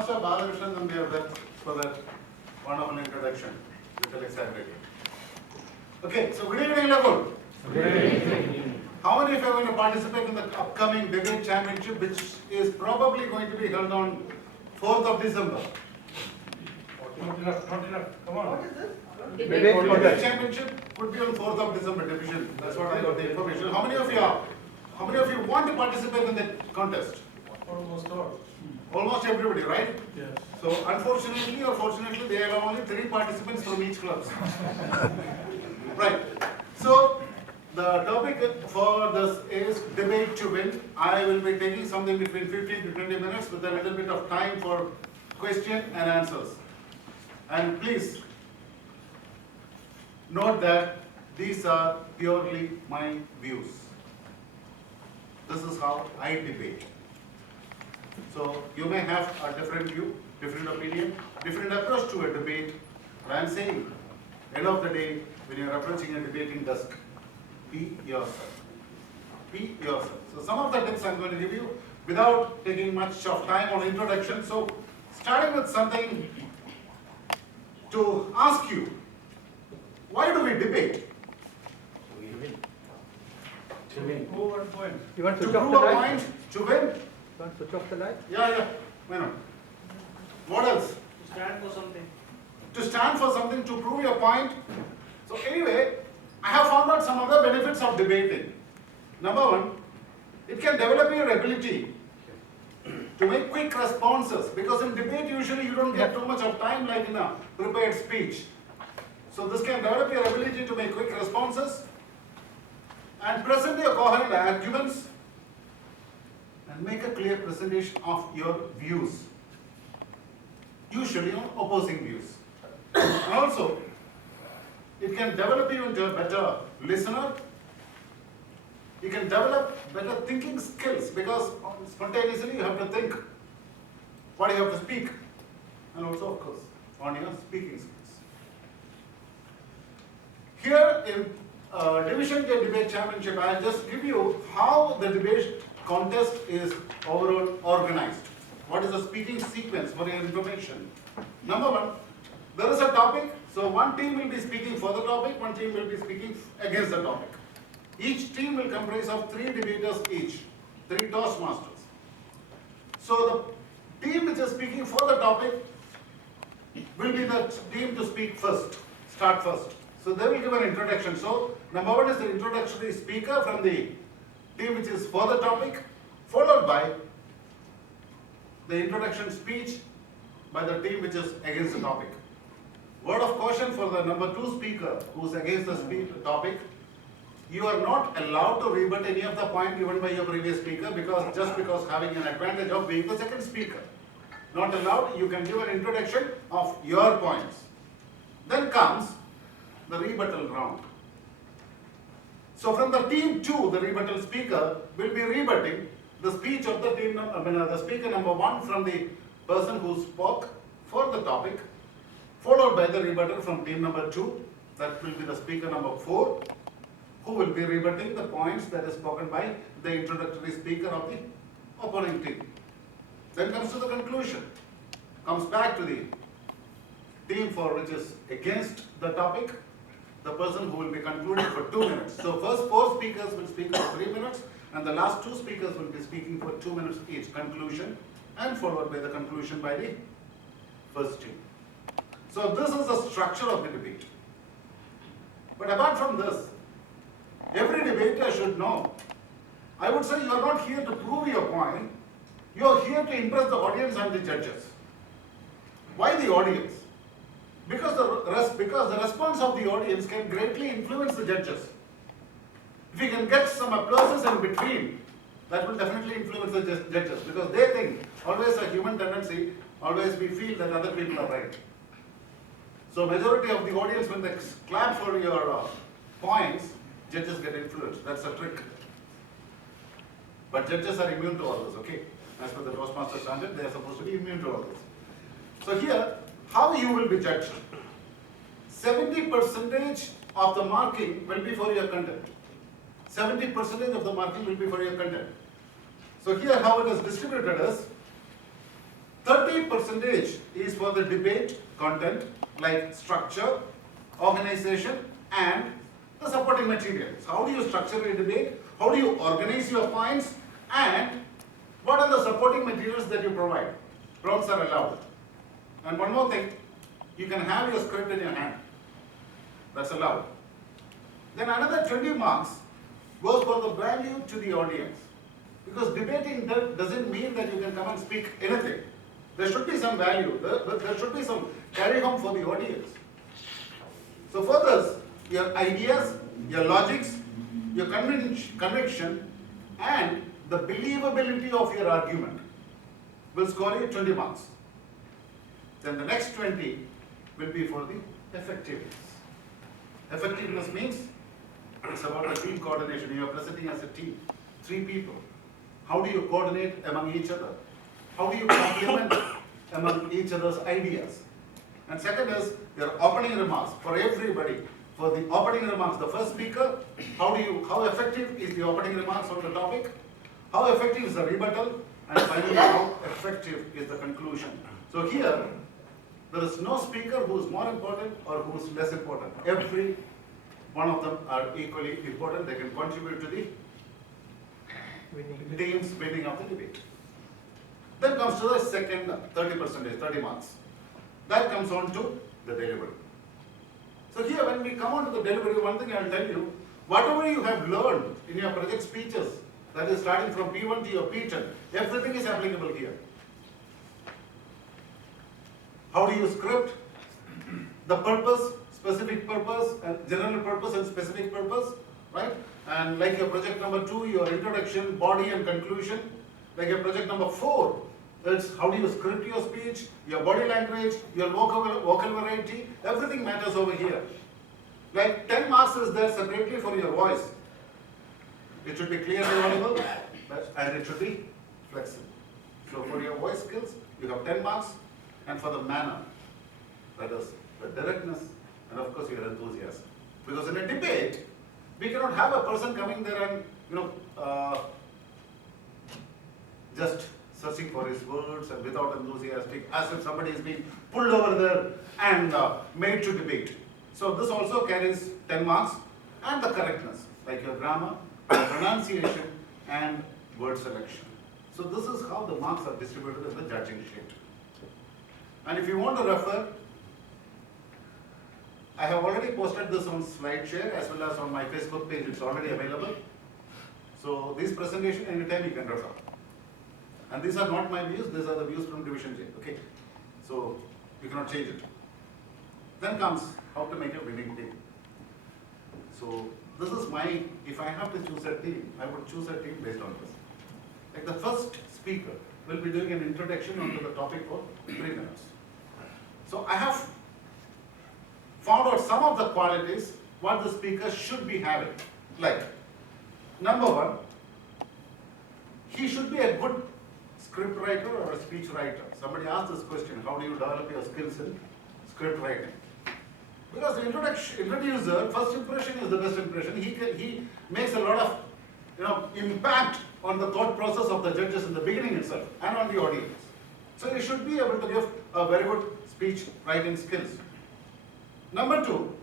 Toastmaster Balakrishnan and Nair for that wonderful introduction, little exaggerated. Okay, so good evening, Lagoon. Good evening. How many of you are going to participate in the upcoming debate championship, which is probably going to be held on 4th of December? Not enough. Come on. What is this? Debate championship could be on 4th of December division. That's what I got the information. How many of you want to participate in that contest? Almost all. Almost everybody, right? Yes. So unfortunately or fortunately, there are only 3 participants from each club. Right. So the topic for this is debate to win. I will be taking something between 15 to 20 minutes with a little bit of time for question and answers. And please note that these are purely my views. This is how I debate. So you may have a different view, different opinion, different approach to a debate. But I am saying, end of the day, when you are approaching a debating desk, be yourself. Be yourself. So some of the tips I am going to give you without taking much of time on introduction. So starting with something to ask you, why do we debate? To win. Over 1 point. You want To to prove switch off the a light? point, to win? You want to switch off the light? Yeah. Why not? What else? Stand for something. To stand for something, to prove your point. So anyway, I have found out some of the benefits of debating. Number 1, it can develop your ability to make quick responses, because in debate usually you don't get too much of time like in a prepared speech. So this can develop your ability to make quick responses and present your coherent arguments and make a clear presentation of your views, usually on opposing views. And also, it can develop you into a better listener. You can develop better thinking skills, because spontaneously you have to think what you have to speak, and also of course on your speaking skills. Here in Division Day Debate Championship, I'll just give you how the debate contest is overall organized. What is the speaking sequence for your information? Number 1, there is a topic, so one team will be speaking for the topic, one team will be speaking against the topic. Each team will comprise of 3 debaters each, 3 toastmasters. So the team which is speaking for the topic will be the team to speak first, start first. So they will give an introduction. So number 1 is the introductory speaker from the team which is for the topic, followed by the introduction speech by the team which is against the topic. Word of caution for the number 2 speaker who is against the topic: you are not allowed to rebut any of the point given by your previous speaker, because having an advantage of being the second speaker. Not allowed. You can give an introduction of your points. Then comes the rebuttal round. So from the team 2, the rebuttal speaker will be rebutting the speech of the team, the speaker number 1 from the person who spoke for the topic, followed by the rebuttal from team number 2, that will be the speaker number 4, who will be rebutting the points that is spoken by the introductory speaker of the opposing team. Then comes to the conclusion, comes back to the team for which is against the topic, the person who will be concluding for 2 minutes. So first 4 speakers will speak for 3 minutes, and the last 2 speakers will be speaking for 2 minutes each, conclusion, and followed by the conclusion by the first team. So this is the structure of the debate. But apart from this, every debater should know, I would say you are not here to prove your point, you are here to impress the audience and the judges. Why the audience? Because the response of the audience can greatly influence the judges. If you can get some applauses in between, that will definitely influence the judges, because they think, always a human tendency, always we feel that other people are right. So majority of the audience, when they clap for your points, judges get influenced. That's a trick. But judges are immune to all this, okay? As per the Toastmaster standard, they are supposed to be immune to all this. So here, how you will be judged? 70% of the marking will be for your content. 70% of the marking will be for your content. So here how it is distributed is, 30% is for the debate content like structure, organization, and the supporting materials. How do you structure a debate? How do you organize your points? And what are the supporting materials that you provide? Prompts are allowed. And one more thing, you can have your script in your hand. That's allowed. Then another 20 marks goes for the value to the audience. Because debating doesn't mean that you can come and speak anything. There should be some value. There should be some carry home for the audience. So for this, your ideas, your logics, your conviction, and the believability of your argument will score you 20 marks. Then the next 20 will be for the effectiveness. Effectiveness means it's about the team coordination. You are presenting as a team, 3 people. How do you coordinate among each other? How do you complement among each other's ideas? And second is your opening remarks for everybody. For the opening remarks, the first speaker, how effective is the opening remarks on the topic? How effective is the rebuttal? And finally, how effective is the conclusion? So here, there is no speaker who is more important or who is less important. Every one of them are equally important. They can contribute to the team's winning of the debate. Then comes to the second 30%, 30 marks. That comes on to the delivery. So here when we come on to the delivery, one thing I will tell you, whatever you have learned in your project speeches, that is starting from P1 to your P10, everything is applicable here. How do you script? The purpose, specific purpose, and general purpose and specific purpose, right? And like your project number 2, your introduction, body and conclusion. Like your project number 4, it's how do you script your speech, your body language, your vocal variety, everything matters over here. Like 10 marks is there separately for your voice. It should be clearly audible and it should be flexible. So for your voice skills, you have 10 marks, and for the manner, that is the directness, and of course your enthusiasm. Because in a debate, we cannot have a person coming there and just searching for his words and without enthusiastic, as if somebody is being pulled over there and made to debate. So this also carries 10 marks, and the correctness, like your grammar, your pronunciation, and word selection. So this is how the marks are distributed in the judging sheet. And if you want to refer, I have already posted this on SlideShare as well as on my Facebook page. It's already available. So this presentation, anytime you can refer. And these are not my views, these are the views from Division J. Okay? So you cannot change it. Then comes how to make a winning team. So this is my, if I have to choose a team, I would choose a team based on this. Like the first speaker will be doing an introduction onto the topic for 3 minutes. So I have found out some of the qualities what the speaker should be having. Like, number 1, he should be a good script writer or a speech writer. Somebody asked this question, how do you develop your skills in script writing? Because the introducer, first impression is the best impression. He makes a lot of impact on the thought process of the judges in the beginning itself and on the audience. So you should be able to give a very good speech writing skills. Number 2,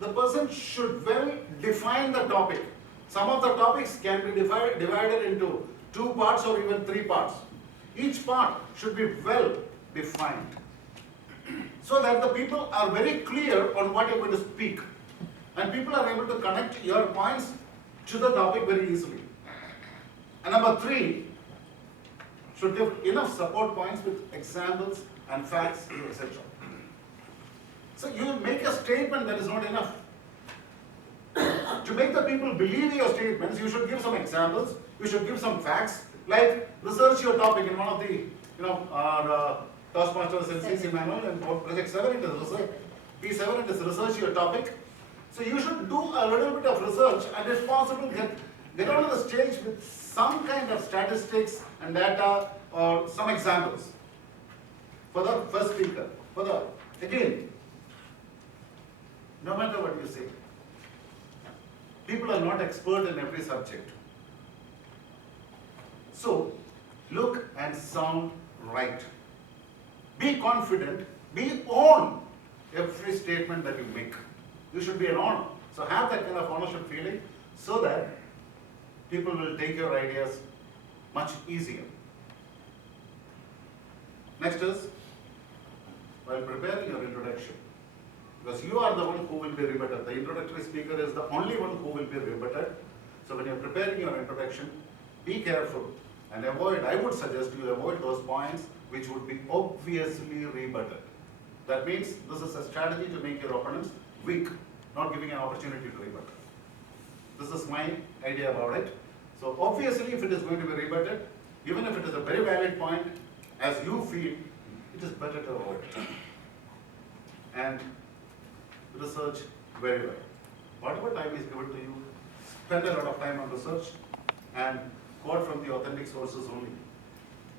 the person should well define the topic. Some of the topics can be divided into 2 parts or even 3 parts. Each part should be well defined, so that the people are very clear on what you're going to speak. And people are able to connect your points to the topic very easily. And number 3, should give enough support points with examples and facts, etc. So you make a statement that is not enough. To make the people believe your statements, you should give some examples, you should give some facts, like research your topic in one of the, Toastmasters and CC manual, and for project 7 it is research, P7 it is research your topic. So you should do a little bit of research, and if possible get onto the stage with some kind of statistics and data or some examples for the first speaker. Again, no matter what you say, people are not expert in every subject. So look and sound right. be confident, own every statement that you make. You should be an owner. So have that kind of ownership feeling so that people will take your ideas much easier. Next is, while preparing your introduction, because you are the one who will be rebutted. The introductory speaker is the only one who will be rebutted. So when you're preparing your introduction, be careful and avoid, I would suggest you avoid those points which would be obviously rebutted. That means this is a strategy to make your opponents weak, not giving an opportunity to rebut. This is my idea about it. So obviously if it is going to be rebutted, even if it is a very valid point, as you feel, it is better to avoid it. And research very well. Whatever time is given to you, spend a lot of time on research and quote from the authentic sources only.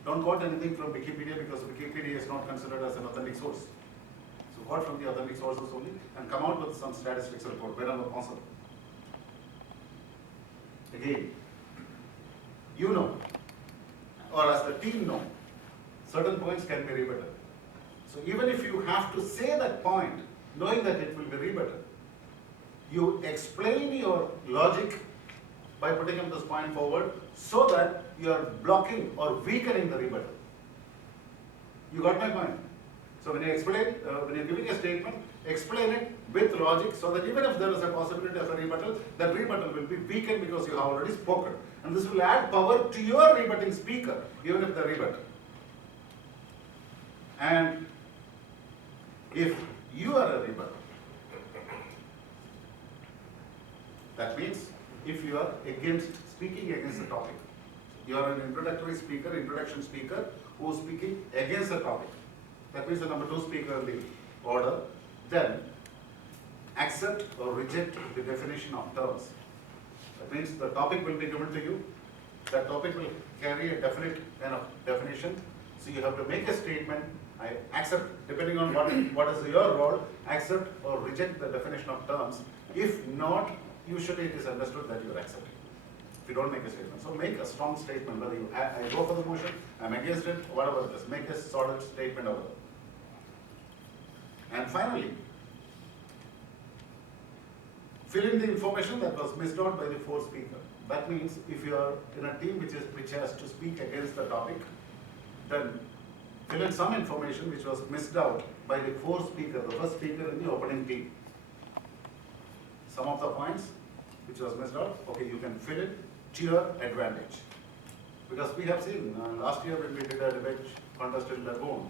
Don't quote anything from Wikipedia because Wikipedia is not considered as an authentic source. So quote from the authentic sources only and come out with some statistics report whenever possible. Again, you know, or as the team know, certain points can be rebutted. So even if you have to say that point, knowing that it will be rebutted, you explain your logic by putting up this point forward so that you are blocking or weakening the rebuttal. You got my point? So when you explain, when you're giving a statement, explain it with logic so that even if there is a possibility of a rebuttal, that rebuttal will be weakened because you have already spoken. And this will add power to your rebutting speaker, even if they rebut. And if you are a rebuttal, that means if you are speaking against the topic, you are an introduction speaker who is speaking against the topic. That means the number 2 speaker in the order. Then accept or reject the definition of terms. That means the topic will be given to you. That topic will carry a definite kind of definition. So you have to make a statement. I accept, depending on what is your role, accept or reject the definition of terms. If not, usually it is understood that you are accepting. If you don't make a statement. So make a strong statement, whether I go for the motion, I'm against it, whatever it is. Make a solid statement out of it. And finally, fill in the information that was missed out by the 4th speaker. That means if you are in a team which has to speak against the topic, then fill in some information which was missed out by the 4th speaker, the 1st speaker in the opening team. Some of the points which was missed out, okay, you can fill it to your advantage. Because we have seen last year when we did a debate contest in Lagoon,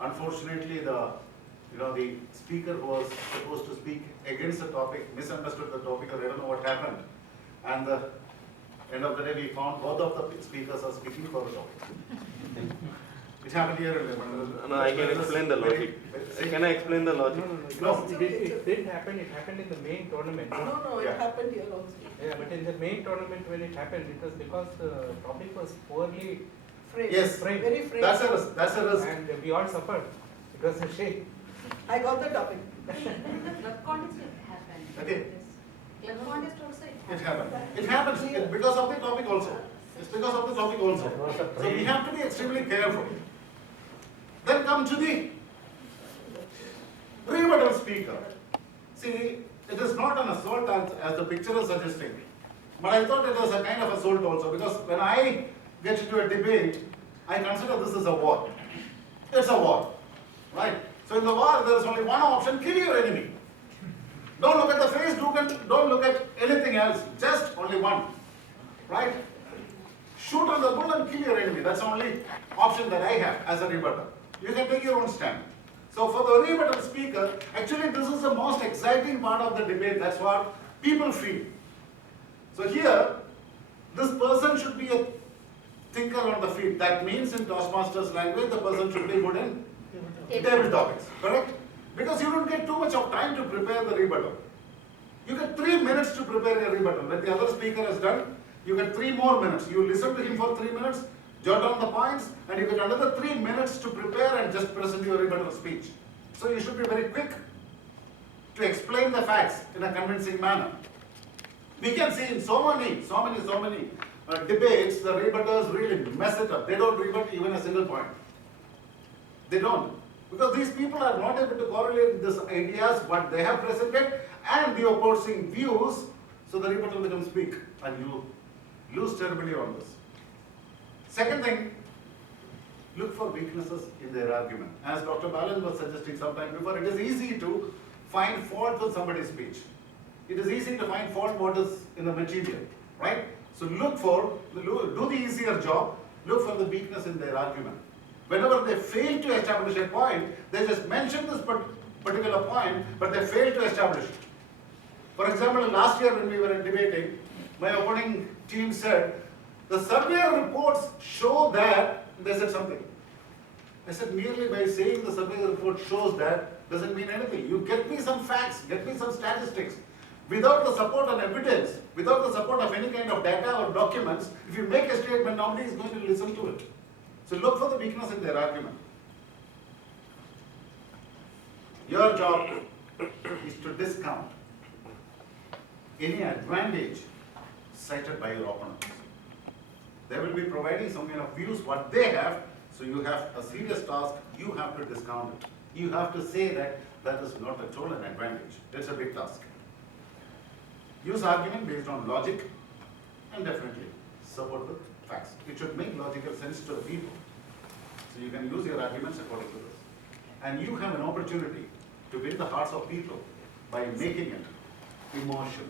unfortunately the speaker who was supposed to speak against the topic misunderstood the topic, or I don't know what happened. And the end of the day we found both of the speakers are speaking for the topic. It happened here in Lebanon. No, I can explain the logic. Can I explain the logic? No, it didn't happen. It happened in the main tournament. No, Yeah. it happened here also. Yeah, but in the main tournament when it happened, it was because the topic was poorly Phrase. Yes. framed. Very phrase. That's a risk. And we all suffered. It was a shame. I got the topic. Club contest happened. Okay. Club contest also It happened. It happens because of the topic also. It's because of the topic also. So we have to be extremely careful. Then come to the rebuttal speaker. See, it is not an assault as the picture is suggesting. But I thought it was a kind of assault also, because when I get into a debate, I consider this as a war. It's a war, right? So in the war, there is only one option: kill your enemy. Don't look at the face, don't look at anything else, just only one, right? Shoot on the bull and kill your enemy. That's the only option that I have as a rebuttal. You can take your own stand. So for the rebuttal speaker, actually this is the most exciting part of the debate. That's what people feel. So here, this person should be a thinker on the feet. That means in Toastmasters language, the person should be good in table topics, correct? Because you don't get too much of time to prepare the rebuttal. You get 3 minutes to prepare a rebuttal. When the other speaker has done, you get 3 more minutes. You listen to him for 3 minutes, jot down the points, and you get another 3 minutes to prepare and just present your rebuttal speech. So you should be very quick to explain the facts in a convincing manner. We can see in so many debates, the rebutters really mess it up. They don't rebut even a single point. They don't. Because these people are not able to correlate these ideas, what they have presented, and the opposing views, so the rebuttal becomes weak, and you lose terribly on this. Second thing, look for weaknesses in their argument. As Dr. Balan was suggesting sometime before, it is easy to find fault with somebody's speech. It is easy to find fault what is in the material, right? So do the easier job, look for the weakness in their argument. Whenever they fail to establish a point, they just mention this particular point, but they fail to establish it. For example, last year when we were debating, my opponent team said, the survey reports show that, they said something. I said, merely by saying the survey report shows that, doesn't mean anything. You get me some facts, get me some statistics. Without the support and evidence, without the support of any kind of data or documents, if you make a statement, nobody is going to listen to it. So look for the weakness in their argument. Your job is to discount any advantage cited by your opponents. They will be providing some kind of views what they have, so you have a serious task, you have to discount it. You have to say that that is not at all an advantage. It's a big task. Use argument based on logic and definitely support with facts. It should make logical sense to the people. So you can use your arguments according to this. And you have an opportunity to win the hearts of people by making it emotional.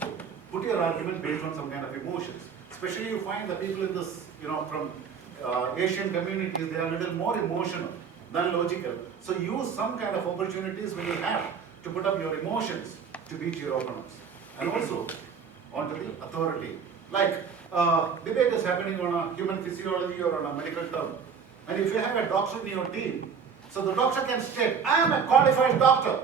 So put your argument based on some kind of emotions. Especially you find the people in this, from Asian communities, they are a little more emotional than logical. So use some kind of opportunities when you have to put up your emotions to beat your opponents. And also onto the authority. Like debate is happening on a human physiology or on a medical term. And if you have a doctor in your team, so the doctor can state, I am a qualified doctor.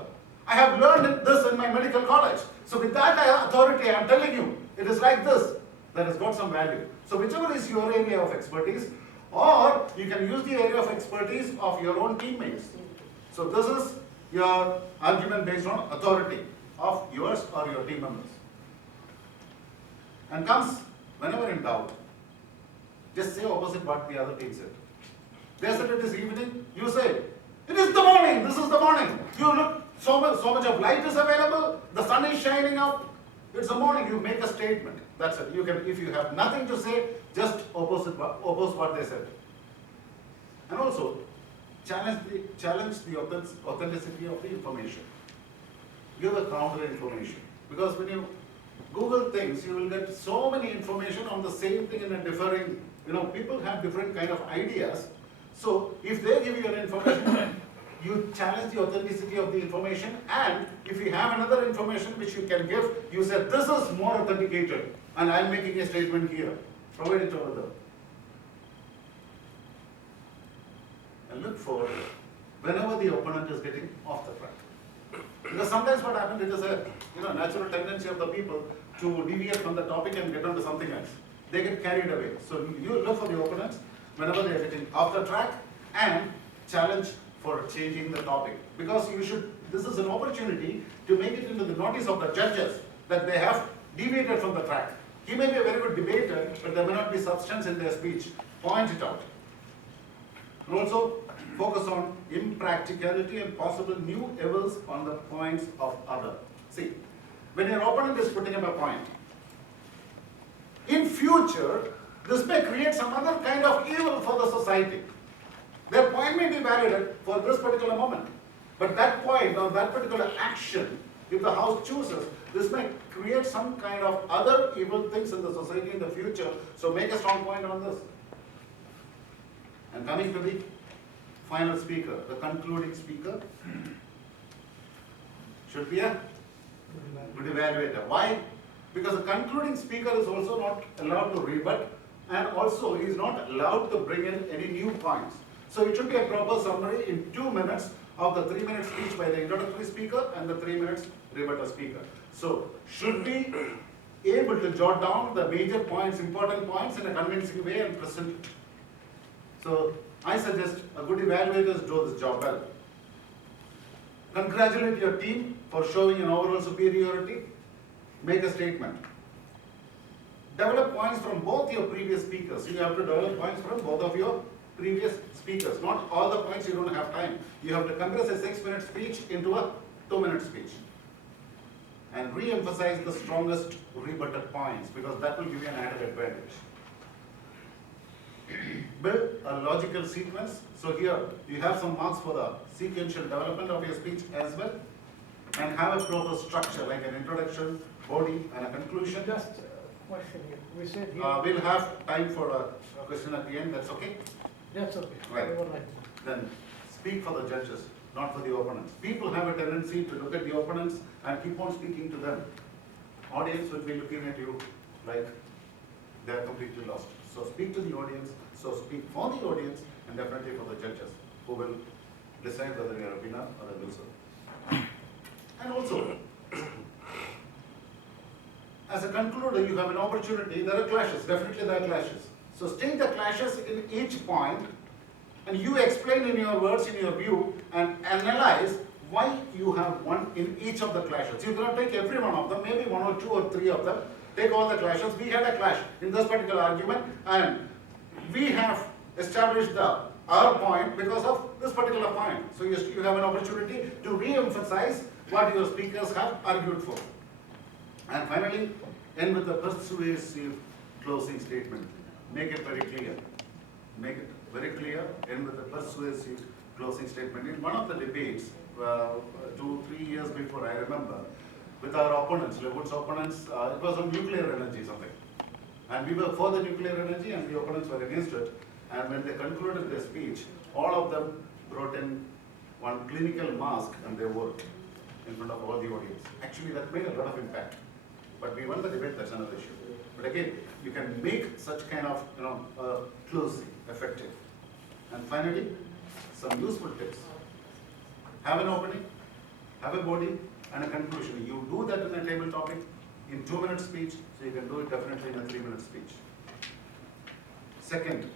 I have learned this in my medical college. So with that authority, I am telling you, it is like this. That has got some value. So whichever is your area of expertise, or you can use the area of expertise of your own teammates. So this is your argument based on authority of yours or your team members. And comes, whenever in doubt, just say opposite what the other team said. They said it is evening, you say, it is the morning, this is the morning. You look, so much of light is available, the sun is shining up, it's the morning, you make a statement. That's it. You can, if you have nothing to say, just oppose what they said. And also, challenge the authenticity of the information. Give a counter information. Because when you Google things, you will get so many information on the same thing in a differing, people have different kind of ideas. So if they give you an information, you challenge the authenticity of the information, and if you have another information which you can give, you say, this is more authenticated, and I'm making a statement here. Provide it over there. And look for whenever the opponent is getting off the track. Because sometimes what happens, it is a natural tendency of the people to deviate from the topic and get onto something else. They get carried away. So you look for the opponents whenever they are getting off the track and challenge for changing the topic. Because this is an opportunity to make it into the notice of the judges that they have deviated from the track. He may be a very good debater, but there may not be substance in their speech. Point it out. And also focus on impracticality and possible new evils on the points of others. See, when your opponent is putting up a point, in future, this may create some other kind of evil for the society. Their point may be valid for this particular moment, but that point or that particular action, if the House chooses, this may create some kind of other evil things in the society in the future, so make a strong point on this. And coming to the final speaker, the concluding speaker, should be a good evaluator. Why? Because the concluding speaker is also not allowed to rebut, and also he is not allowed to bring in any new points. So it should be a proper summary in 2 minutes of the 3-minute speech by the introductory speaker and the 3 minutes rebuttal speaker. So should be able to jot down the major points, important points in a convincing way and present it. So I suggest a good evaluators do this job well. Congratulate your team for showing an overall superiority. Make a statement. Develop points from both your previous speakers. You have to develop points from both of your previous speakers. Not all the points, you don't have time. You have to compress a 6-minute speech into a 2-minute speech. And re-emphasize the strongest rebutted points, because that will give you an added advantage. Build a logical sequence. So here, you have some marks for the sequential development of your speech as well. And have a proper structure, like an introduction, body, and a conclusion. Just a question here. We said here, We'll have time for a question at the end, that's okay? that's okay. Right. Whatever like that. Then speak for the judges, not for the opponents. People have a tendency to look at the opponents and keep on speaking to them. Audience will be looking at you like they are completely lost. So speak to the audience, so speak for the audience, and definitely for the judges, who will decide whether you are a winner or a loser. And also, as a concluder, you have an opportunity. There are clashes, definitely there are clashes. So state the clashes in each point, and you explain in your words, in your view, and analyze why you have won in each of the clashes. You cannot take every one of them, maybe 1 or 2 or 3 of them. Take all the clashes. We had a clash in this particular argument, and we have established our point because of this particular point. So you have an opportunity to re-emphasize what your speakers have argued for. And finally, end with a persuasive closing statement. Make it very clear. Make it very clear. End with a persuasive closing statement. In one of the debates, 2-3 years before, I remember, with our opponents, Lagoon's opponents, it was on nuclear energy something. And we were for the nuclear energy and the opponents were against it. And when they concluded their speech, all of them brought in one clinical mask and they wore it in front of all the audience. Actually, that made a lot of impact. But we won the debate, that's another issue. But again, you can make such kind of, closing effective. And finally, some useful tips. Have an opening, have a body, and a conclusion. You do that in a table topic in 2-minute speech, so you can do it definitely in a 3-minute speech. Second,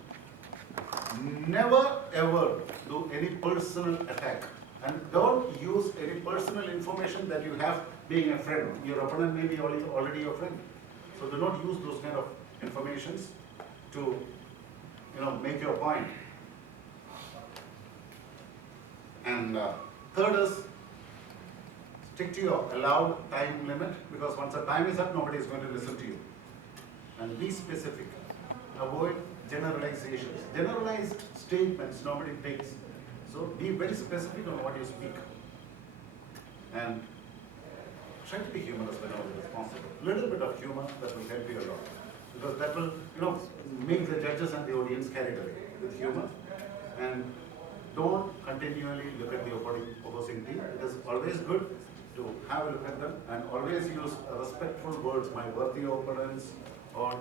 never ever do any personal attack. And don't use any personal information that you have being a friend. Your opponent may be already your friend. So do not use those kind of informations to, make your point. And third is, stick to your allowed time limit, because once the time is up, nobody is going to listen to you. And be specific. Avoid generalizations. Generalized statements nobody takes. So be very specific on what you speak. And try to be humorous whenever it is possible. Little bit of humor, that will help you a lot. Because that will, make the judges and the audience carried away with humor. And don't continually look at the opposing team. It is always good to have a look at them and always use respectful words, my worthy opponents, or